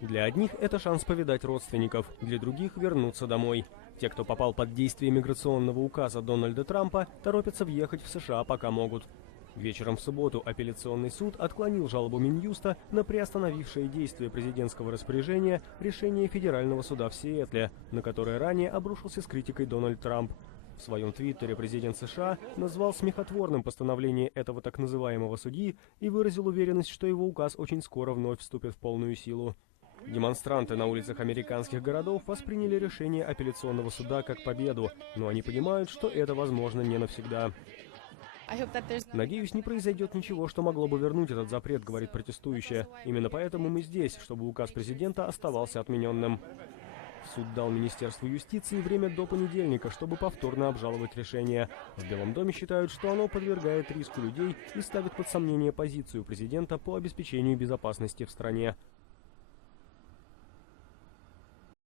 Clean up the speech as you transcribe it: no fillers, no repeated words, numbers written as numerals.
Для одних это шанс повидать родственников, для других вернуться домой. Те, кто попал под действие миграционного указа Дональда Трампа, торопятся въехать в США пока могут. Вечером в субботу апелляционный суд отклонил жалобу Минюста на приостановившее действие президентского распоряжения решение федерального суда в Сиэтле, на которое ранее обрушился с критикой Дональд Трамп. В своем твиттере президент США назвал смехотворным постановление этого так называемого судьи и выразил уверенность, что его указ очень скоро вновь вступит в полную силу. Демонстранты на улицах американских городов восприняли решение апелляционного суда как победу, но они понимают, что это возможно не навсегда. «Надеюсь, не произойдет ничего, что могло бы вернуть этот запрет», — говорит протестующая. «Именно поэтому мы здесь, чтобы указ президента оставался отмененным». Суд дал Министерству юстиции время до понедельника, чтобы повторно обжаловать решение. В Белом доме считают, что оно подвергает риску людей и ставит под сомнение позицию президента по обеспечению безопасности в стране.